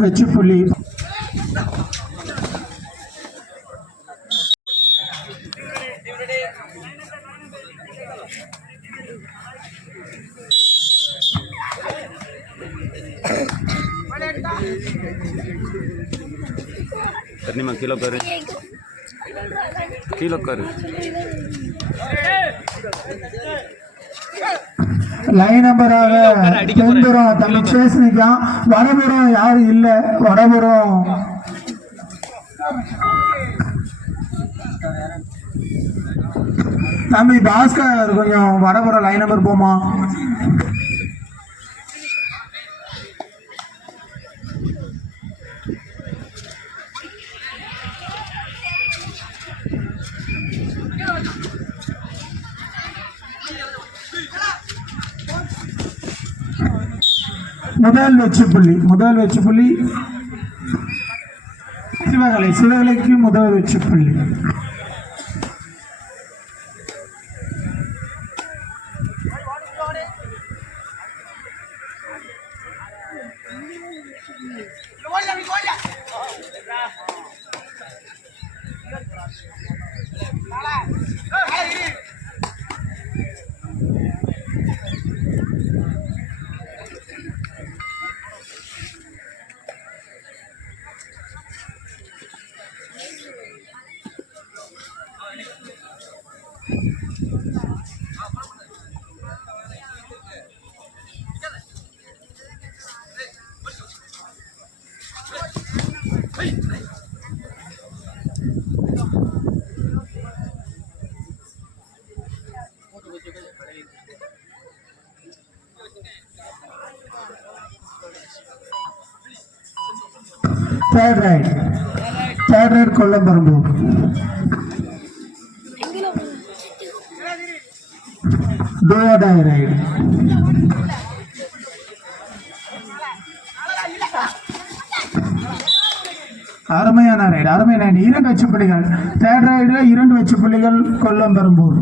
வெற்றி புள்ளி. கண்ணிமா கீழே உட்காரு. கீழே உட்காரு. லைன் நம்பராக தென்புறம் தம்பி சேசனிக்கான் வடபுறம் யாரும் இல்லை? வடபுறம். தம்பி பாஸ்கர் கொஞ்சம் வடபுறம் லைன் நம்பர் போமா முதல் வெற்றி புள்ளி முதல் வெற்றி புள்ளி. சிவகலை சிவகலைக்கு முதல் வெற்றி புள்ளி. Third raid third raid Kollamparampur டோடாய் raid அருமையான ரைடு அருமையான இரண்டு வச்சு புள்ளிகள் தேர்ட் ரைடு இரண்டு வச்சு புள்ளிகள் கொல்லம்பரம்பூர்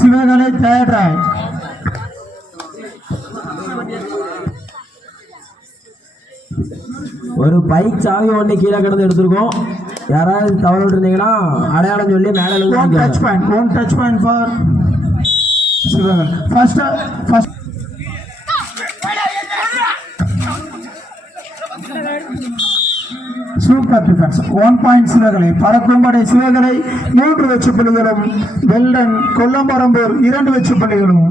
சிவகலை தேர்ட் ரைட் ஒரு பைக் சாவி ஒன்று கீழே கிடந்து எடுத்திருக்கோம். யாராவது தவறு விட்டுருந்தீங்கன்னா அடையாளம் சொல்லி மேலே one. Touch point one touch point for Sivakalai. First first super defence one point Sivakalai. பறக்கும்படை Sivakalai. மூன்று வெச்சு புள்ளிகளும். வெள்ளன் கொல்லம்பரம்பூர் இரண்டு வெச்சு புள்ளிகளும்.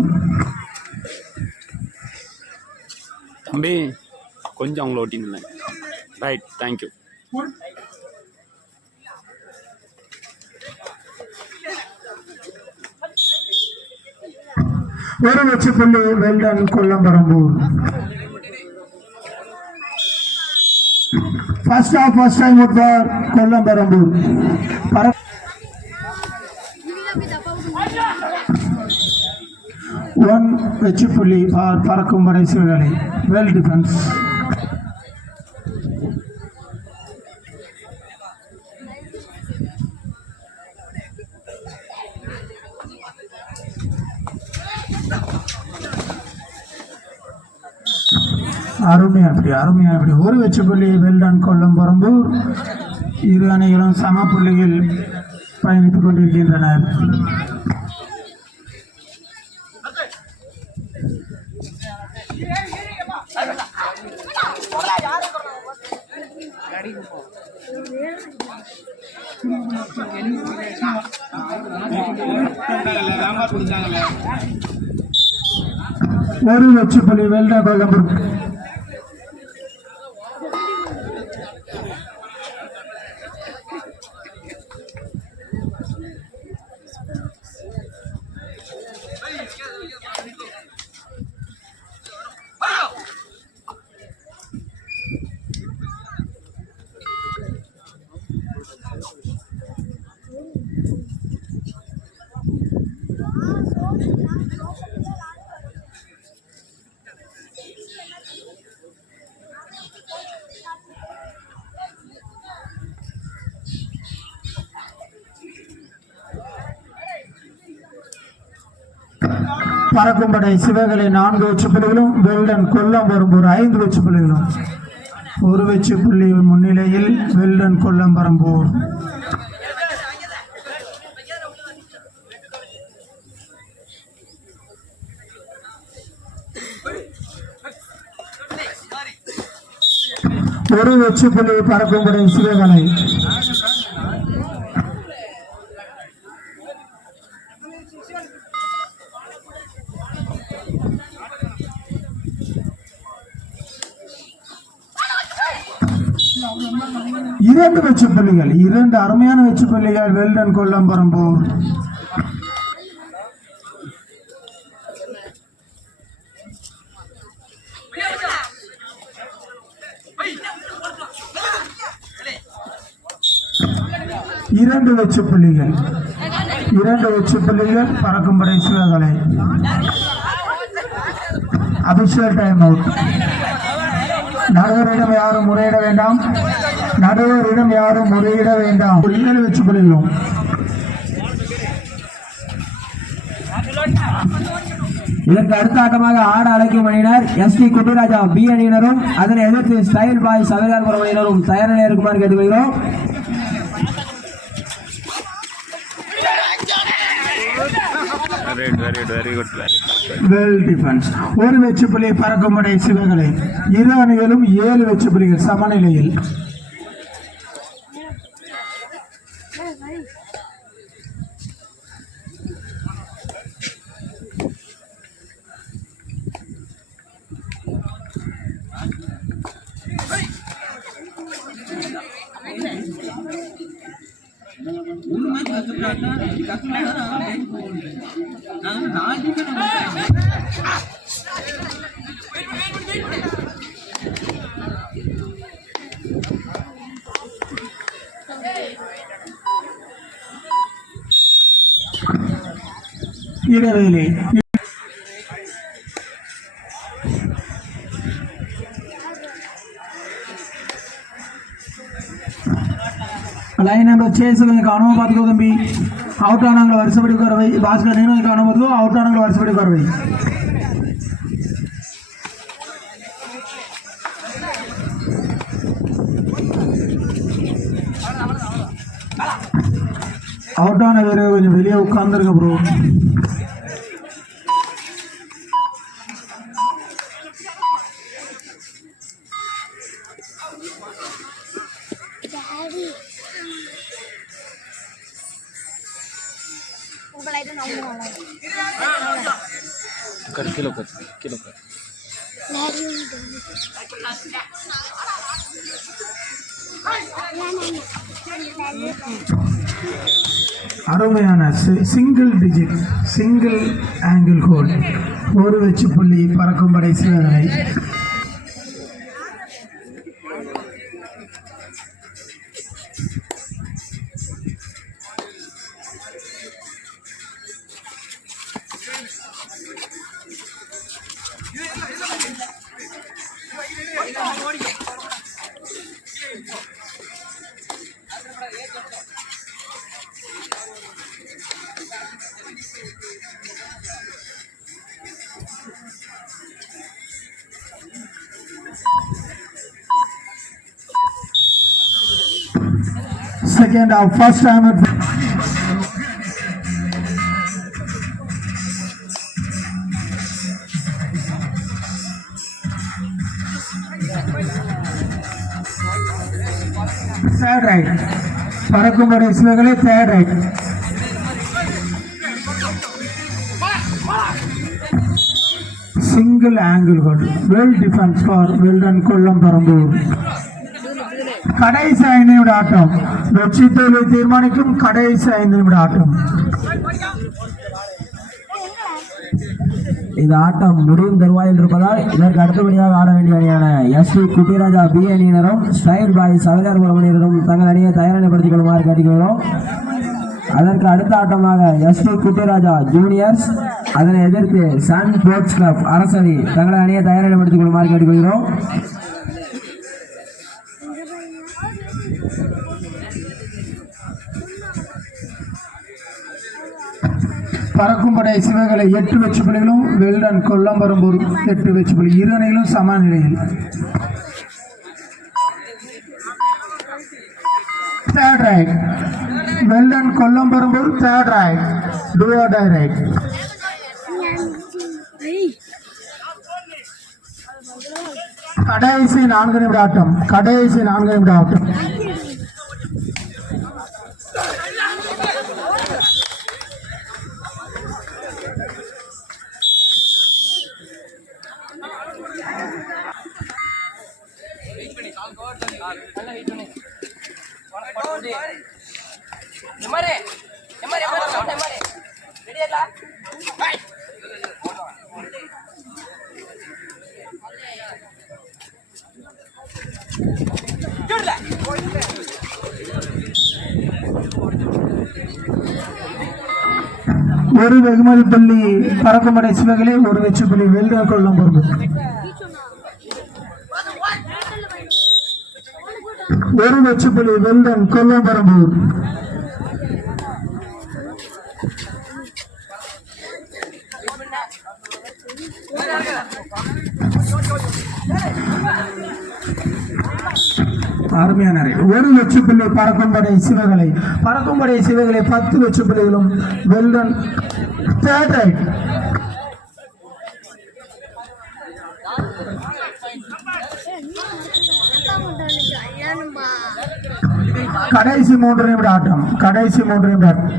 தம்பி கொஞ்சம் அவங்கள ஒட்டின்னு ரைட் தேங்க்யூ ஒரு வெச்சு புள்ளி வெள்ளன் Kollamparampur. First of first time out for Kollamparampur பற ஒன் வெச்சு புள்ளி ஃபார் பறக்கும் படை சிவகலை வெல் டிஃபென்ஸ் அப்படி அருமையாக அப்படி ஒரு வெச்சு புள்ளி வெல்டன் கொல்லம் பரம்பூர் இரு அணிகளும் சம புள்ளியில் பயணித்துக் கொண்டிருக்கின்றனர். ஒரு லட்சம் புள்ளி வெல்டன் கொல்லம்பூர் பறக்கும்படை சிவகலை நான்கு வெச்சு புள்ளிகளும் வெல்டன் கொல்லம் பரம்பூர் ஐந்து வெச்சு புள்ளிகளும். ஒரு வெச்சு புள்ளிகள் முன்னிலையில் வெல்டன் கொல்லம் பரம்பூர் ஒரு வெச்சு புள்ளி பறக்கும்படை சிவகலை. புள்ளிகள் இரண்டு அருமையான வெற்றி புள்ளிகள் வெல்டன் கொல்லம் பரம்பூர். இரண்டு வெச்சு புள்ளிகள். இரண்டு வெச்சு புள்ளிகள் பறக்கும்படை சிவகலை அபிஷேக் டைம் அவுட் நடுவரிடம் யாரும் முறையிட வேண்டாம். நடுவரிடம் யாரும் முறையிட வேண்டாம். புள்ளிகளை வச்சு புள்ளிகளும் இதற்கு அடுத்த ஆட்டமாக ஆட அழைக்கும் அணியினர் எஸ் டி குட்டிராஜா பி அணியினரும் அதனை எதிர்த்து ஸ்டைல் பாய் சதகார்புரம் அணியினரும் தயார் நிலையில் இருக்குமாறு கேட்டுக்கொள்கிறோம். ஒரு வெச்சு புள்ளி பறக்கும்படை சிவகலை. இரு அணிகளும் ஏழு வெச்சு புள்ளிகள் சமநிலையில். இடைவேளை லைன் நம்பர் சேஸ் கொஞ்சம் கவனமாக பார்த்துக்கோ தம்பி அவுட் ஆனவங்களை வருஷப்படி உட்கார வை பாஸ்கர் நீனும் கொஞ்சம் கவனமாக பார்த்துக்கோ அவுட் ஆனவங்களை வருஷப்படி உட்கார வை அவுட் ஆன வீரர் கொஞ்சம் வெளியே உட்காந்துருங்க ப்ரோ கீழே உட்கார் கீழே உட்கார் அருமையான single digit single angle goal ஒரு வச்சு புள்ளி பறக்கும் படை Sivakalai Second half, first time at third right. பறக்கும் படை Sivakalai third raid single angle goal well defence for well done Kollamparampur கடைசி ஐந்து நிமிட ஆட்டம். வெற்றி தோல்வி தீர்மானிக்கும் கடைசி ஐந்து நிமிட ஆட்டம். இந்த ஆட்டம் முடியும் தருவாயில் இருப்பதால் இதற்கு அடுத்தபடியாக ஆட வேண்டிய அணியான எஸ் வி குட்டிராஜா பி அணியினரும் ஸ்டைல் பாய் சதகார்புரம் அணியினரும் தங்கள் அணியை தயாரிப்படுத்திக் கொள்ளுமாறு கேட்டுக்கொள்கிறோம். அதற்கு அடுத்த ஆட்டமாக எஸ் டி குட்டிராஜா ஜூனியர்ஸ் அதனை எதிர்த்து சன் ஸ்போர்ட்ஸ் கிளப் அரசணி தங்களை அணியை தயாரிப்படுத்திக் கொள்ளுமாறு கேட்டுக்கொள்கிறோம். பறக்கும் படை சிவகலை எட்டு வெச்சு புள்ளிகளும் வெல்டன் கொல்லம்பரம்பூர் எட்டு வெச்சு புள்ளி இரு அணிகளும் சமநிலையில் third raid well done Kollamparampur third raid do die raid கடைசி நான்கு நிமிட ஆட்டம். கடைசி நான்கு நிமிட ஆட்டம். ஒரு வெகுமதி பள்ளி பறக்கும்படை சிவகளே ஒரு வெற்றி புள்ளி வெல்டன் பொருள். ஒரு வெற்றி புள்ளி வெல்டன் கொல்லம்பரம்பூர் அருமையான ஒரு லட்சம் பிள்ளை பறக்கும்படை சிவகலை பறக்கும்படை சிவகலை பத்து லட்சம் பிள்ளைகளும் வெல்டன் தேர்ட் ரைட் கடைசி மூன்று நிமிட ஆட்டம். கடைசி மூன்று நிமிட ஆட்டம்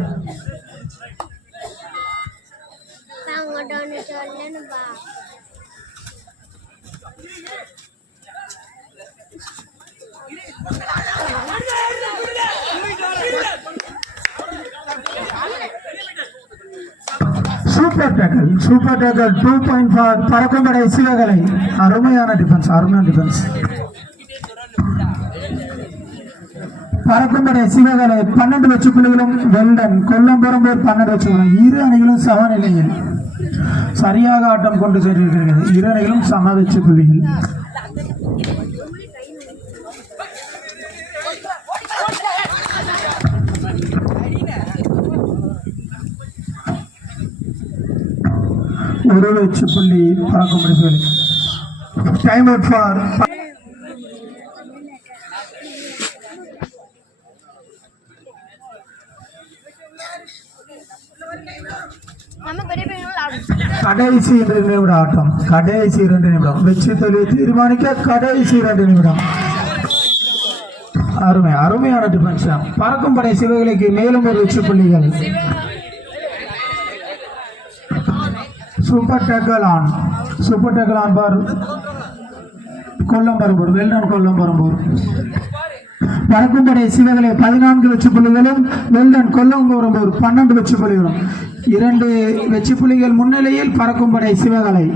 super tackle super tackle two point for பறக்கும்படை Sivakalai அருமையான டிஃபென்ஸ் அருமையான டிஃபென்ஸ் பறக்கும்படை சிவகலை பன்னெண்டு வெற்றி புள்ளிகளும் வெல்டன் கொல்லம்பெரும்பூர் பன்னெண்டு வெற்றி இரு அணிகளும் சமநிலையில். சரியாக ஆட்டம் கொண்டு சென்றிருக்கிறது இரணையிலும் அணிகளும் சம வெற்றி புள்ளிகள் ஒரு வெற்றி புள்ளி பறக்கும்படை Sivakalai time out for Thank you. கடைசி இரண்டு நிமிட ஆட்டம். கடைசி இரண்டு நிமிடம். வெற்றி தொழிலை தீர்மானிக்க கடைசி இரண்டு நிமிடம். அருமை அருமையான டிஃபென்ஸ் பறக்கும் படை சிவகளுக்கு மேலும் ஒரு வெற்றி புள்ளிகள். Super tackle on super tackle on par. Kollamparampur well done Kollamparampur. பறக்கும் படை சிவகளை பதினான்கு வெற்றி புள்ளிகளும் வெல்டன் கொல்லம்பரம்பூர் பன்னெண்டு வெற்றி புள்ளிகளும். இரண்டு வெற்றி புலிகள் முன்னிலையில் பறக்கும் படை Sivakalai.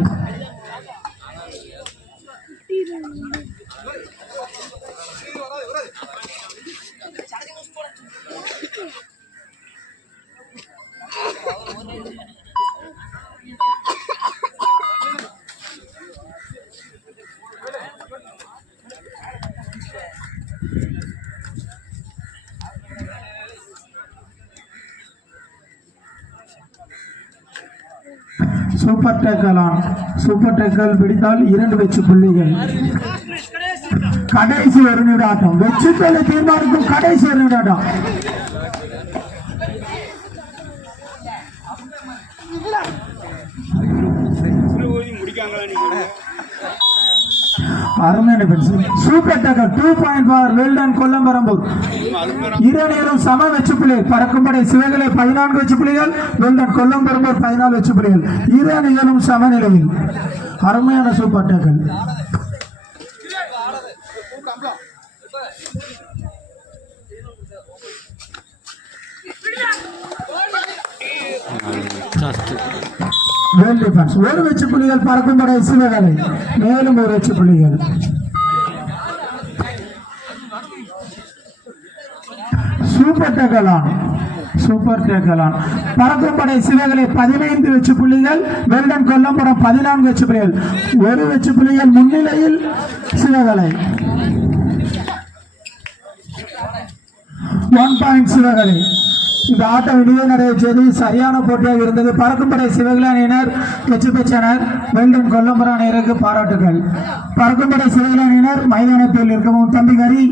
Super tackle on super tackle பிடித்தால் இரண்டு வெச்சு புள்ளிகள். கடைசி ஒரு நிமிட ஆட்டம் வெற்றி தீர்மானிக்கும் கடைசி ஒரு நிமிட ஆட்டம் அருமையான defence super tackle two point for well done Kollamparampur. இரு அணிகளும் சம வெச்சு புள்ளி பறக்கும்படை சிவகலை பதினான்கு வெச்சு புள்ளிகள் வெல்டன் கொல்லம்பரம்பூர் பதினாலு வெச்சு புள்ளிகள் இரு அணிகளும் சமநிலையில் அருமையான சூப்பர் டேக்கல் வேல் டிஃபென்ஸ் ஒரு வெச்சு புள்ளிகள் பறக்கும் படை சிவகலை மேலும் ஒரு வெச்சு புள்ளிகள் சூப்பர் டேக்கலான் சூப்பர் டேக்கலான் பறக்கும் படை சிவகலை பதினைந்து வெச்சு புள்ளிகள் வெல்டன் கொல்லம்புரம் பதினான்கு வெச்சு புள்ளிகள் ஒரு வெச்சு புள்ளிகள் முன்னிலையில் சிவகலை ஒன் பாயிண்ட் சிவகலை இந்த ஆட்டம் இனிதே நடைபெற்றது சரியான போட்டியாக இருந்தது. பறக்கும்படை சிவகலை அணியினர் வெற்றி பெற்றனர். மீண்டும் கொல்லம்புரம் அணியருக்கு பாராட்டுகள் பறக்கும்படை சிவகலை அணியினர் மைதானத்தில் இருக்கவும் தம்பி கரி